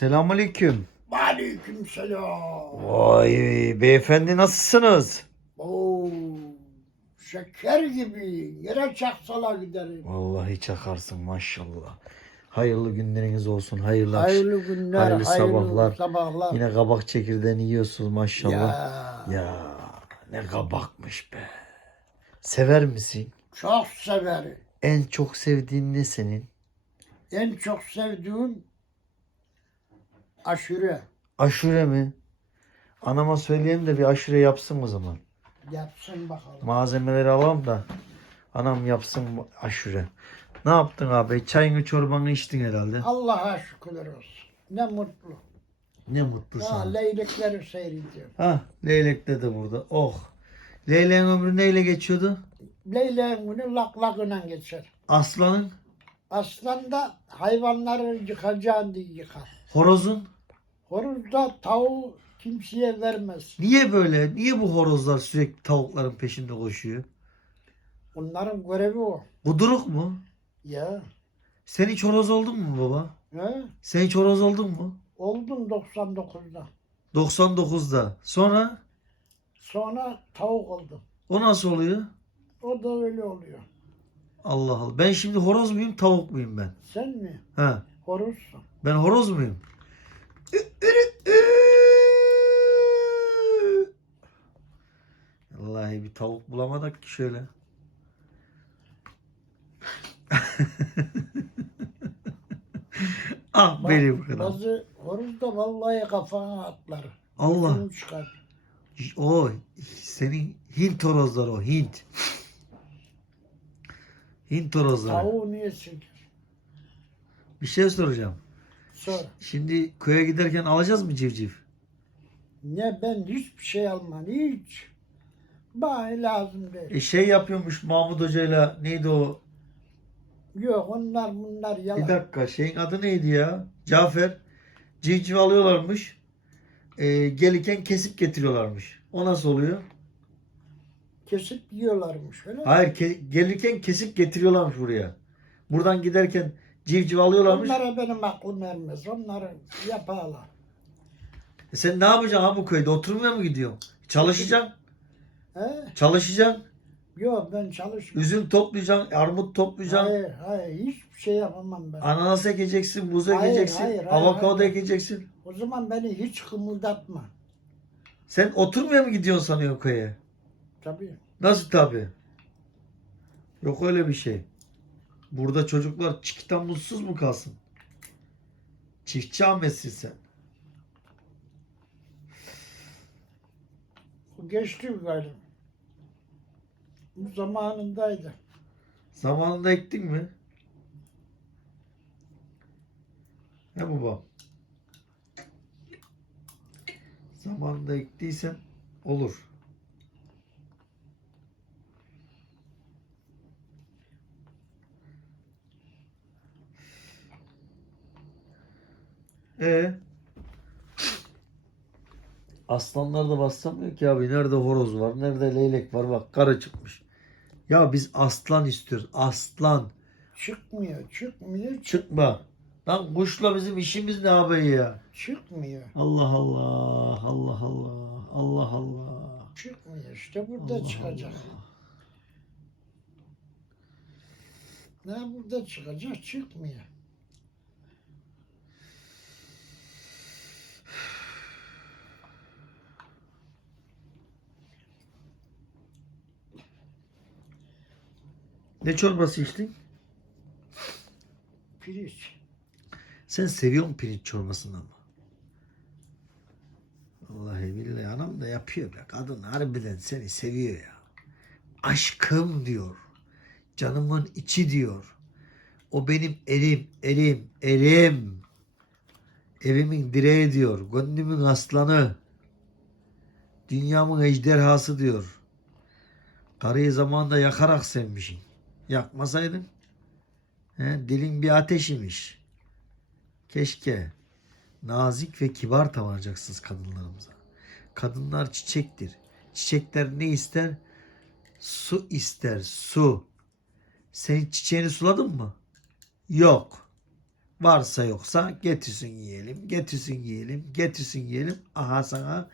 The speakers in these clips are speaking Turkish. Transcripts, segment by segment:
Selamünaleyküm. Aleyküm selam. Vay beyefendi nasılsınız? Oo, şeker gibi yere çaksalar giderim. Vallahi çakarsın maşallah. Hayırlı günleriniz olsun. Hayırlı, akş- Hayırlı günler, hayırlı hayırlı, sabahlar. sabahlar. Yine kabak çekirdeğini yiyorsunuz maşallah. Ya, Ya ne kabakmış be. Sever misin? çok severim. En çok sevdiğin ne senin? En çok sevdiğim aşure. Aşure mi? Anama söyleyeyim de bir aşure yapsın o zaman. Yapsın bakalım. Malzemeleri alalım da anam yapsın bu aşure. Ne yaptın abi? Çayını çorbanı içtin herhalde. Allah'a şükürler olsun. Ne mutlu. Ne mutlu Ya sana. leylekleri seyrediyorum. Ha, Leylek de de burada. Oh. Leylek'in ömrü neyle geçiyordu? Leyleğin günü laklakla geçer. Aslanın, Aslan da hayvanları yıkacağını yıkar. Horozun. Horoz da tavuğu kimseye vermez. Niye böyle? Niye bu horozlar sürekli tavukların peşinde koşuyor? Onların görevi o. Kuduruk mu? Ya. Sen hiç horoz oldun mu baba? He? Sen hiç horoz oldun mu? Oldum 99'da. 99'da. Sonra Sonra tavuk oldum. o nasıl oluyor? O da öyle oluyor. Allah Allah. Ben şimdi horoz muyum, tavuk muyum ben? Sen mi? Ha. Horozsun. Ben horoz muyum? Vallahi bir tavuk bulamadık ki şöyle. ah benim kral. Bazı horoz da vallahi kafana atlar. Allah. Çıkar. O senin Hint horozları o Hint. Hint horozları. Tavuğu niye çeker? Bir şey soracağım. Sonra. Şimdi köye giderken alacağız mı civciv? Ne ben hiçbir şey almam. Hiç. Bana lazım değil. E şey yapıyormuş Mahmut Hoca'yla neydi o? Yok onlar bunlar yalan. Bir dakika şeyin adı neydi ya? Cafer. Civciv alıyorlarmış. E, gelirken kesip getiriyorlarmış. O nasıl oluyor? Kesip yiyorlarmış öyle mi? Hayır ke- gelirken kesip getiriyorlarmış buraya. Buradan giderken civciv alıyorlarmış. Onlara benim aklım ermez. Onları yaparlar. E sen ne yapacaksın abi bu köyde? Oturmaya mı gidiyorsun? Çalışacaksın. He? Çalışacaksın. Yok ben çalışmıyorum. Üzüm toplayacaksın. Armut toplayacaksın. Hayır hayır hiçbir şey yapamam ben. Ananas ekeceksin. Buz Hayır, ekeceksin. hayır, hayır, avokado hayır. ekeceksin. O zaman beni hiç kımıldatma. Sen oturmaya mı gidiyorsun sanıyorsun köye? Tabii. Nasıl tabi? Yok öyle bir şey. Burada çocuklar çikitten mutsuz mu kalsın? Çiftçi Ahmet'sin sen. Geçti gayrı. Bu zamanındaydı. Zamanında ektin mi? Ne baba? Zamanında ektiysen olur. E Aslanlar da bassamıyor ki abi. Nerede horoz var, nerede leylek var. Bak karı çıkmış. Ya biz aslan istiyoruz. Aslan. Çıkmıyor, çıkmıyor, Çıkma. Lan kuşla bizim işimiz ne abi ya? çıkmıyor. Allah Allah. Allah Allah. Allah Allah. Çıkmıyor. İşte burada Allah çıkacak. Allah. Ne burada çıkacak? Çıkmıyor. Ne çorbası içtin? Pirinç. Sen seviyor musun pirinç çorbasını ama? Vallahi billahi anam da yapıyor be. Kadın harbiden seni seviyor ya. Aşkım diyor. Canımın içi diyor. O benim elim, elim, elim. Evimin direği diyor. Gönlümün aslanı. Dünyamın ejderhası diyor. Karıyı zamanında yakarak sevmişsin. Yakmasaydın. He, dilin bir ateş imiş. Keşke nazik ve kibar davranacaksınız kadınlarımıza. Kadınlar çiçektir. Çiçekler ne ister? Su ister, su. Sen çiçeğini suladın mı? Yok. Varsa yoksa getirsin yiyelim. Getirsin yiyelim. Getirsin yiyelim. Aha sana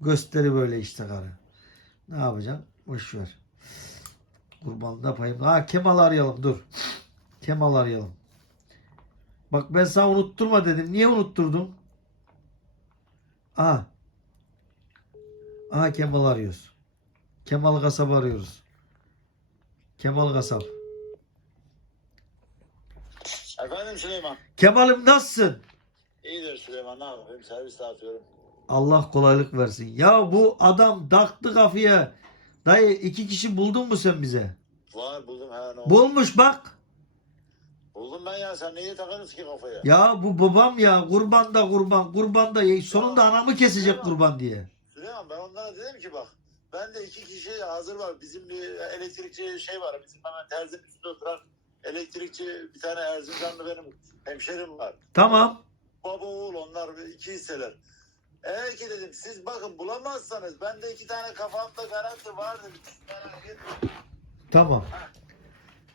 gösteri böyle işte karı. Ne yapacaksın? Boş ver. Kurbanında payım. Ha Kemal arayalım dur. Kemal arayalım. Bak ben sana unutturma dedim. Niye unutturdum? Aha. Aha Kemal arıyoruz. Kemal Kasap arıyoruz. Kemal Kasap. Efendim Süleyman. Kemal'im nasılsın? İyidir Süleyman ne yapayım servis dağıtıyorum. Allah kolaylık versin. Ya bu adam taktı kafaya. Dayı iki kişi buldun mu sen bize? Var buldum ha ne oldu? Bulmuş bak. Buldum ben ya sen niye takıyorsun ki kafaya? Ya bu babam ya kurban da kurban kurban da ye- sonunda anamı kesecek kurban diye. Süleyman ben onlara dedim ki bak. Ben de iki kişi hazır var. Bizim bir elektrikçi şey var. Bizim hemen terzinin üstünde oturan elektrikçi bir tane Erzincanlı benim hemşerim var. Tamam. Baba oğul onlar iki hisseler. Eğer ki dedim siz bakın bulamazsanız ben de iki tane kafamda garanti var dedim. Siz merak etmeyin. Tamam.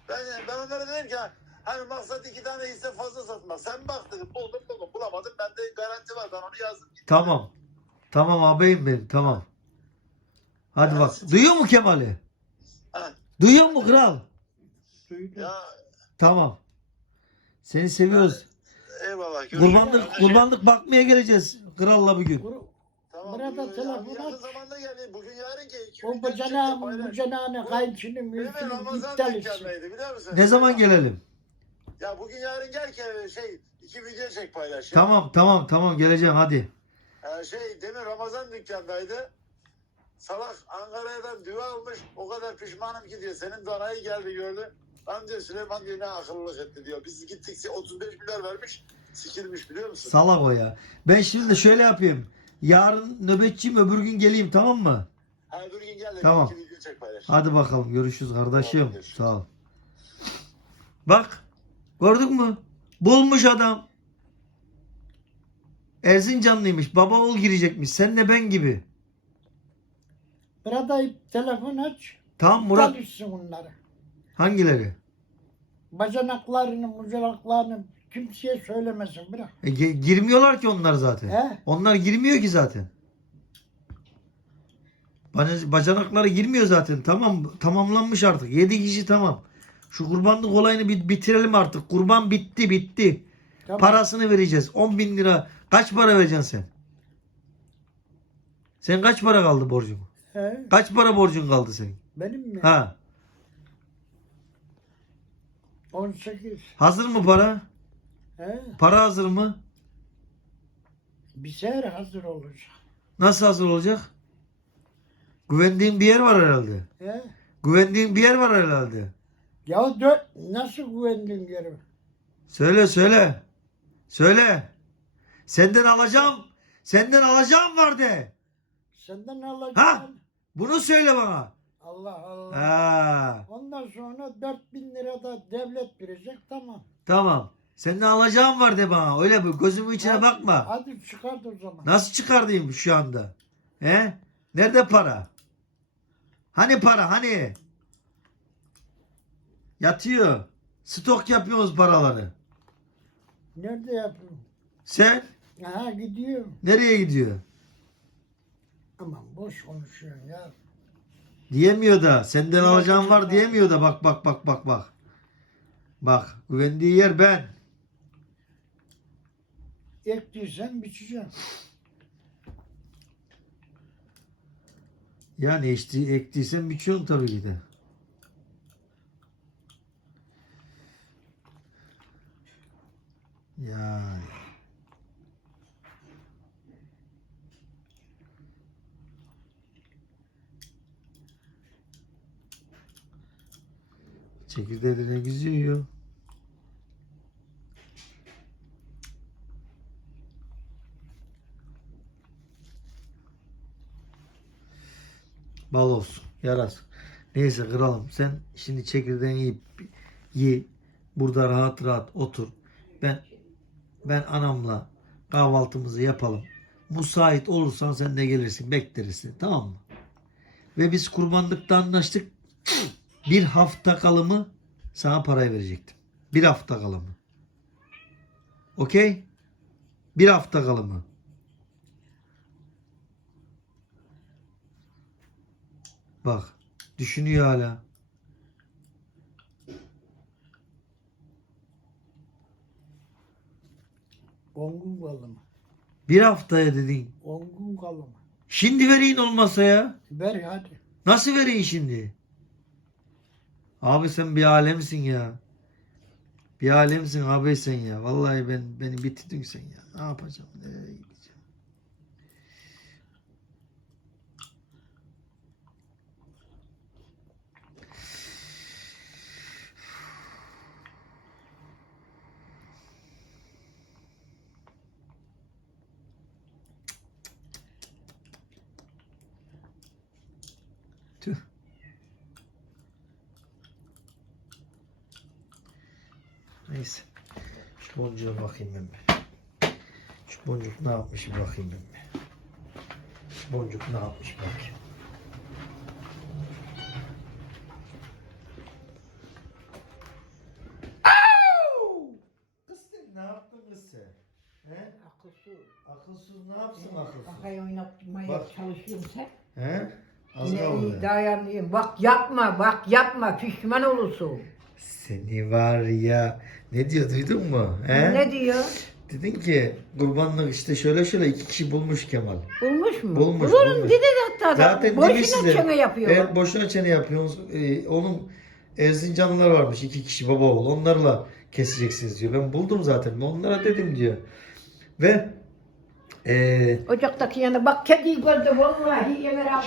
Ben, ben onlara dedim ki ha, hani maksat iki tane hisse fazla satmak. Sen bak dedim buldum buldum bulamadım. Bende garanti var ben onu yazdım. Tamam. Tamam ağabeyim benim tamam. Hadi bak. Duyuyor mu Kemal'i? Ha, Duyuyor mu kral? Ya Tamam. Seni seviyoruz. eyvallah. Kurbanlık, kurbanlık bakmaya geleceğiz kralla bugün. Tamam, Burada bugün- telefon yakın aç. zamanda geldi. Bugün yarın ki. iki O gün bacana, geçecek de bu paylaş. kayınçının Değil mi? mülkünü Ramazan iptal etsin. biliyor musun? Ne zaman gelelim? Ya bugün yarın gel ki şey iki video çek paylaş. ya. Tamam tamam tamam geleceğim hadi. Ee, şey demin Ramazan dükkandaydı. Salak Ankara'dan düve almış. O kadar pişmanım ki diyor. Senin danayı geldi gördü. Lan diyor Süleyman diyor ne akıllılık etti diyor. Biz gittik 35 milyar vermiş. Sikilmiş biliyor musun? Salak o ya. Ben şimdi de şöyle yapayım. Yarın nöbetçiyim öbür gün geleyim tamam mı? Ha öbür gün gel de Tamam. iki video çek paylaş. Hadi bakalım görüşürüz kardeşim. Tamam, görüşürüz. Sağ ol. Bak gördün mü? Bulmuş adam. Erzincanlıymış. Baba oğul girecekmiş. Sen de ben gibi. Burada telefon aç. Tamam Murat. Etsin onları. Hangileri? Bacanaklarını, mucalaklarını kimseye söylemesin bırak. E, girmiyorlar ki onlar zaten. He? Onlar girmiyor ki zaten. Bana- Bacanakları girmiyor zaten. Tamam tamamlanmış artık. 7 kişi tamam. Şu kurbanlık olayını bir bitirelim artık. Kurban bitti bitti. Tamam. Parasını vereceğiz. 10 bin lira. Kaç para vereceksin sen? Sen kaç para kaldı borcun? He? Kaç para borcun kaldı senin? Benim mi? Ha. 18. Hazır mı para? He? Para hazır mı? Bir sefer hazır olacak. Nasıl hazır olacak? Güvendiğin bir yer var herhalde. He? Güvendiğin bir yer var herhalde. Ya dört, nasıl güvendin geri? Söyle söyle. Söyle. Senden alacağım. Senden alacağım var de. Senden alacağım. Ha? Bunu söyle bana. Allah Allah. Ha, Ondan sonra 4000 lira da devlet verecek tamam. tamam. Senden alacağım var de bana. Öyle bir gözümün içine Hadi- bakma. Hadi çıkart o zaman. Nasıl çıkardayım şu anda? He? Nerede para? Hani para hani? Yatıyor. Stok yapıyoruz paraları. Nerede yapıyorum? Sen Aha gidiyor. nereye gidiyor? Aman boş konuşuyorsun ya. Diyemiyor da. Senden alacağım var diyemiyor da. Bak bak bak bak bak. Bak güvendiği yer ben. Ektiysen biçeceğim. Yani eşti, ektiysen biçiyorsun tabii ki de. Ya. Çekirdeği de ne güzel yiyor. Bal olsun. Yarar. Neyse kralım sen şimdi çekirdeğini yiyip ye. Burada rahat rahat otur. Ben ben anamla kahvaltımızı yapalım. Müsait olursan sen de gelirsin. Bekleriz Tamam mı? Ve biz kurbanlıkta anlaştık. Bir hafta kalımı sana parayı verecektim. Bir hafta kalımı. Okey? Bir hafta kalımı. Bak. Düşünüyor hala. On gün kaldı mı? Bir haftaya dedin. On gün kaldı mı? Şimdi vereyim olmasa ya. Ver hadi. Nasıl vereyim şimdi? Abi sen bir alemsin ya. Bir alemsin abi sen ya. Vallahi ben beni bitirdin sen ya. Ne yapacağım? Nereye gideceğim? Tüh. Neyse. Şu boncuğa bakayım ben bir. Şu boncuk ne yapmış bir bakayım ben bir. Boncuk ne yapmış bir bakayım. Akılsız. Akılsız ne yapsın akılsız? Kafayı oynatmaya Bak. çalışıyorum sen. He? Az Yine iyi kaldı. dayanayım. Bak yapma, bak yapma. Pişman olursun. Seni var ya. Ne diyor duydun mu? He? Ne diyor? Dedin ki kurbanlık işte şöyle şöyle iki kişi bulmuş Kemal. Bulmuş mu? Bulmuş, Bulurum bulmuş. dedi hatta da. Zaten Boşuna size. çene yapıyor. Eğer boşuna çene yapıyorsunuz. E, onun Erzincanlılar varmış iki kişi baba oğul. Onlarla keseceksiniz diyor. Ben buldum zaten. Onlara dedim diyor. Ve e, Ocaktaki yanında bak kediyi gördü vallahi yemer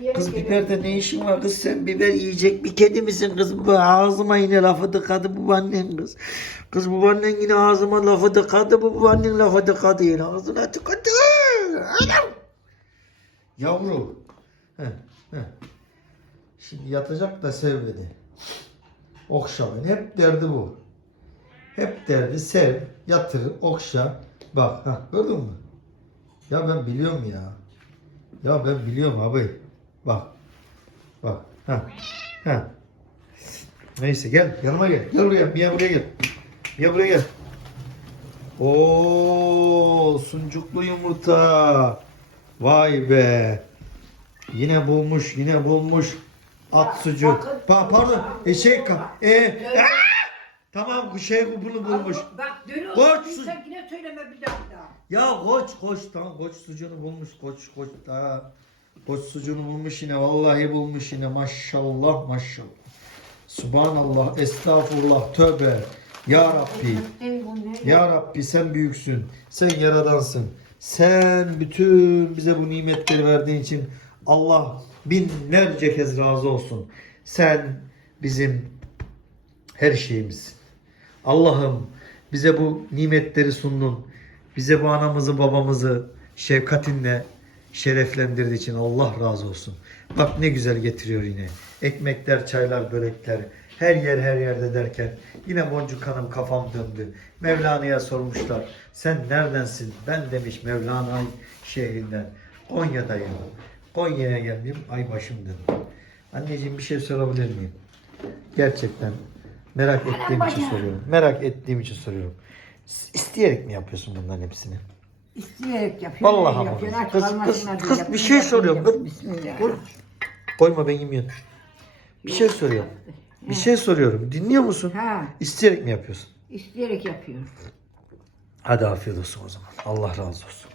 yere kız biberde ne işin var kız sen biber yiyecek bir kedi misin kız bu ağzıma yine lafı tıkadı bu annen kız. Kız bu annen yine ağzıma lafı tıkadı bu annen lafı tıkadı yine ağzına tıkadı. Anam. Yavru. Heh, heh. Şimdi yatacak da sev beni. Okşa beni. Hep derdi bu. Hep derdi sev, yatır, okşa. Bak ha gördün mü? Ya ben biliyorum ya. Ya ben biliyorum abi. Bak. Bak. Ha. Ha. Neyse gel yanıma gel. Gel buraya. Mia buraya gel. Mia buraya gel. Oo, suncuklu yumurta. Vay be. Yine bulmuş, yine bulmuş. At sucuk. Pa pardon. E şey ka- e, Aa! Tamam bu şey bu bunu bulmuş. Bak dün Koç olsun su- sen yine söyleme bir daha bir daha. Ya koç koç tamam koç sucuğunu bulmuş koç koç daha koç sucuğunu bulmuş yine vallahi bulmuş yine maşallah maşallah. Subhanallah estağfurullah tövbe ya Rabbi ya Rabbi sen büyüksün sen yaradansın sen bütün bize bu nimetleri verdiğin için Allah binlerce kez razı olsun sen bizim her şeyimizsin. Allah'ım bize bu nimetleri sundun. Bize bu anamızı babamızı şefkatinle şereflendirdiği için Allah razı olsun. Bak ne güzel getiriyor yine. Ekmekler, çaylar, börekler. Her yer her yerde derken yine Boncuk Hanım kafam döndü. Mevlana'ya sormuşlar. Sen neredensin? Ben demiş Mevlana şehrinden. Konya'dayım. Konya'ya geldim. Ay başım döndü. Anneciğim bir şey sorabilir miyim? Gerçekten merak ettiğim için soruyorum. Merak ettiğim için soruyorum. İsteyerek mi yapıyorsun bunların hepsini? İsteyerek yapıyor. Vallahi ama. yapıyor. Aç Kız- kız- kız bir şey soruyorum. Bismillah. Dur. Koyma ben yemiyorum. Bir şey soruyorum. Bir şey soruyorum. Dinliyor musun? Ha, İsteyerek mi yapıyorsun? isteyerek yapıyor. Hadi afiyet olsun o zaman. Allah razı olsun.